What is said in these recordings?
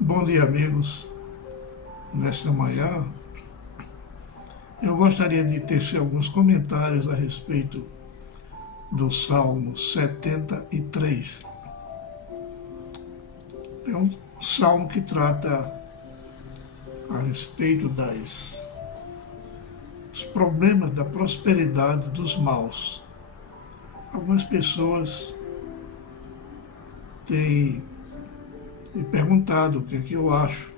Bom dia, amigos. Nesta manhã, eu gostaria de tecer alguns comentários a respeito do Salmo 73. É um salmo que trata a respeito dos problemas da prosperidade dos maus. Algumas pessoas têm me perguntado o que é que eu acho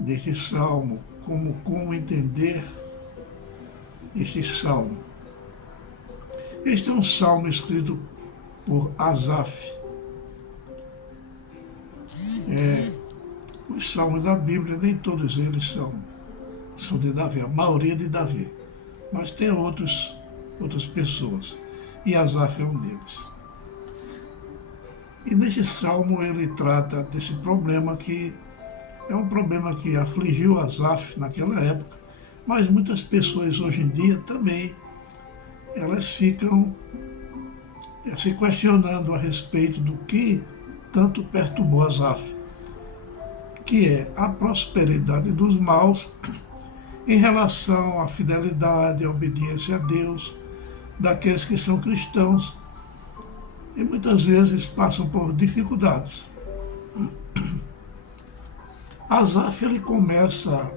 deste salmo, como entender este salmo. Este é um salmo escrito por Asaf. Os salmos da Bíblia, nem todos eles são de Davi, a maioria de Davi. Mas tem outras pessoas. E Asaf é um deles. E neste salmo ele trata desse problema que é um problema que afligiu Asaf naquela época, mas muitas pessoas hoje em dia também, elas ficam se questionando a respeito do que tanto perturbou Asaf, que é a prosperidade dos maus em relação à fidelidade, à obediência a Deus, daqueles que são cristãos e muitas vezes passam por dificuldades. Asaf, ele começa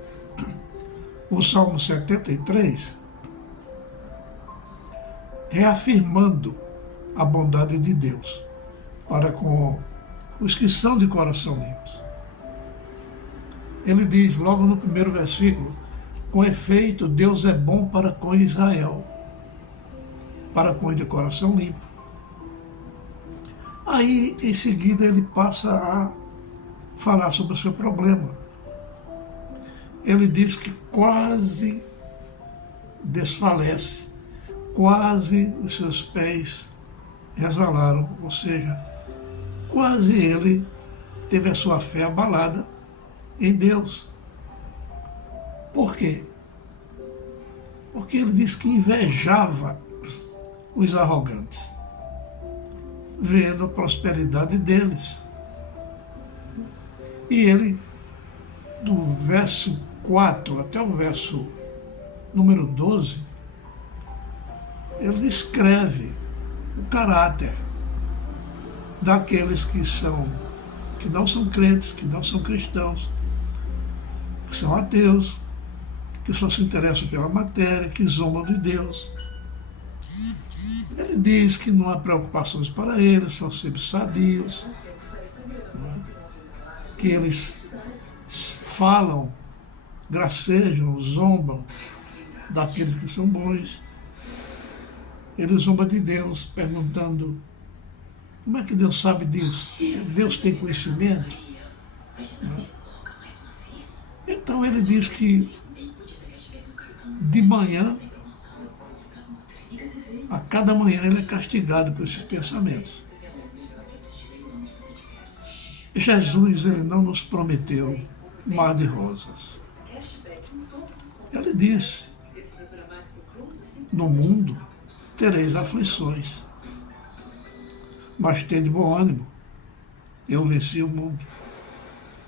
o Salmo 73 reafirmando a bondade de Deus para com os que são de coração limpo. Ele diz logo no primeiro versículo: com efeito, Deus é bom para com Israel, para com os de coração limpo. Aí, em seguida, ele passa a falar sobre o seu problema. Ele diz que quase desfalece, quase os seus pés resvalaram, ou seja, quase ele teve a sua fé abalada em Deus. Por quê? Porque ele diz que invejava os arrogantes, vendo a prosperidade deles. E ele, do verso 4 até o verso número 12, ele descreve o caráter daqueles que não são crentes, que não são cristãos, que são ateus, que só se interessam pela matéria, que zombam de Deus. Ele diz que não há preocupações para eles, são sempre sadios, que eles falam, gracejam, zombam daqueles que são bons. Ele zomba de Deus, perguntando: como é que Deus sabe disso? Deus tem conhecimento? Então ele diz que de manhã, a cada manhã ele é castigado por esses pensamentos. Jesus, ele não nos prometeu mar de rosas. Ele disse: no mundo tereis aflições, mas tende bom ânimo, eu venci o mundo.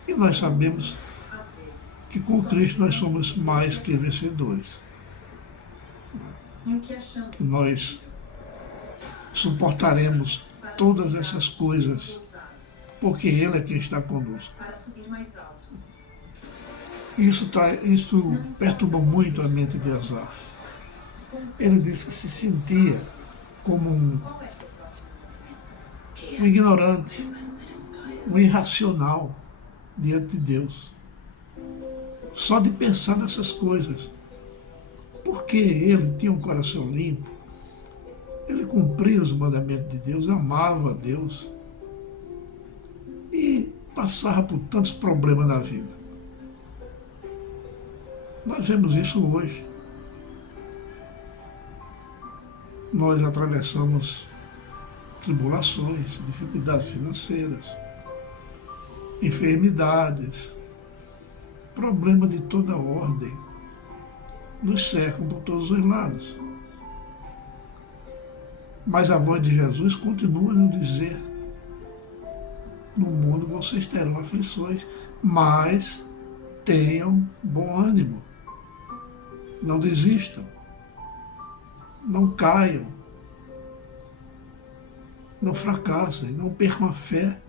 E nós sabemos que com Cristo nós somos mais que vencedores. Que nós suportaremos todas essas coisas, porque Ele é quem está conosco. Isso perturba muito a mente de Asaf. Ele disse que se sentia como um ignorante, um irracional diante de Deus. Só de pensar nessas coisas. Porque ele tinha um coração limpo, ele cumpria os mandamentos de Deus, amava a Deus e passava por tantos problemas na vida. Nós vemos isso hoje. Nós atravessamos tribulações, dificuldades financeiras, enfermidades, problemas de toda ordem, nos cercam por todos os lados. Mas a voz de Jesus continua a nos dizer no mundo vocês terão aflições, mas tenham bom ânimo. Não desistam. Não caiam. Não fracassem. Não percam a fé.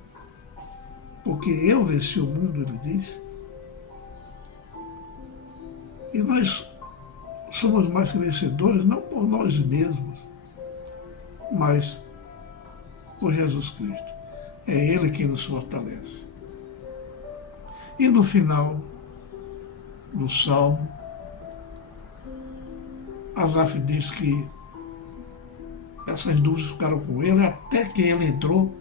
Porque eu venci o mundo, ele diz. E nós somos mais que vencedores, não por nós mesmos, mas por Jesus Cristo. É Ele quem nos fortalece. E no final do Salmo, Asaf diz que essas dúvidas ficaram com ele até que ele entrou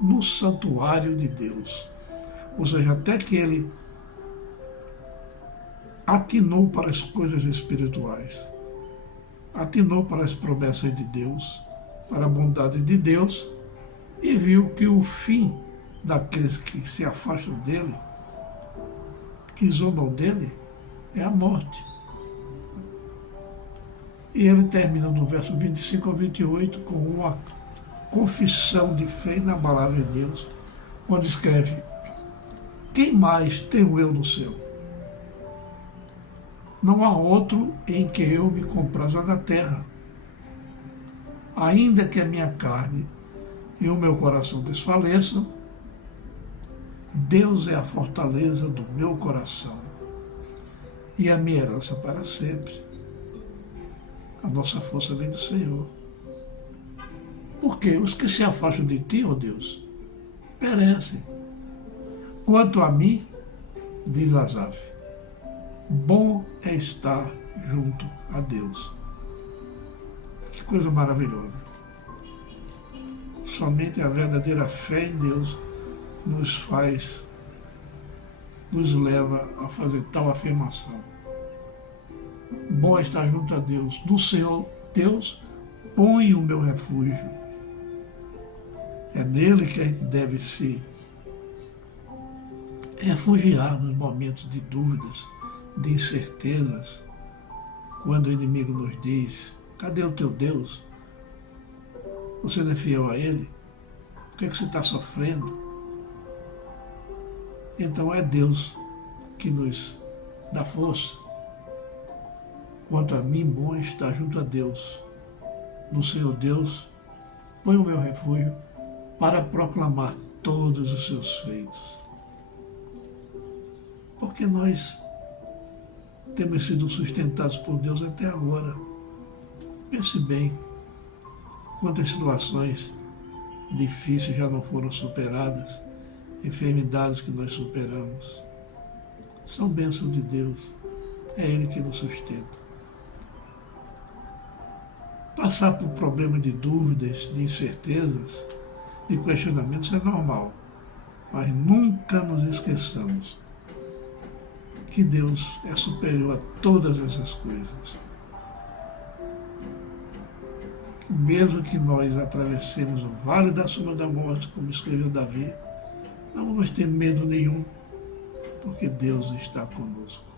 no santuário de Deus. Ou seja, até que ele atinou para as coisas espirituais, atinou para as promessas de Deus, para a bondade de Deus, e viu que o fim daqueles que se afastam dele, que zombam dele, é a morte. E ele termina no verso 25 ao 28 com uma confissão de fé inabalável em Deus, quando escreve: quem mais tenho eu no céu? Não há outro em que eu me compraza na terra. Ainda que a minha carne e o meu coração desfaleçam, Deus é a fortaleza do meu coração e a minha herança para sempre. A nossa força vem do Senhor. Porque os que se afastam de ti, ó Deus, perecem. Quanto a mim, diz Asaf, bom é estar junto a Deus. Que coisa maravilhosa. Somente a verdadeira fé em Deus nos leva a fazer tal afirmação. Bom é estar junto a Deus. No Senhor, Deus, põe o meu refúgio. É nele que a gente deve se refugiar nos momentos de dúvidas, de incertezas, quando o inimigo nos diz: cadê o teu Deus? Você não é fiel a Ele? Por que você está sofrendo? Então é Deus que nos dá força. Quanto a mim, bom é estar junto a Deus. No Senhor Deus, põe o meu refúgio para proclamar todos os seus feitos. Porque nós temos sido sustentados por Deus até agora. Pense bem, quantas situações difíceis já não foram superadas, enfermidades que nós superamos. São bênçãos de Deus, é Ele que nos sustenta. Passar por problemas de dúvidas, de incertezas, de questionamentos é normal, mas nunca nos esqueçamos que Deus é superior a todas essas coisas. Mesmo que nós atravessemos o vale da sombra da morte, como escreveu Davi, não vamos ter medo nenhum, porque Deus está conosco.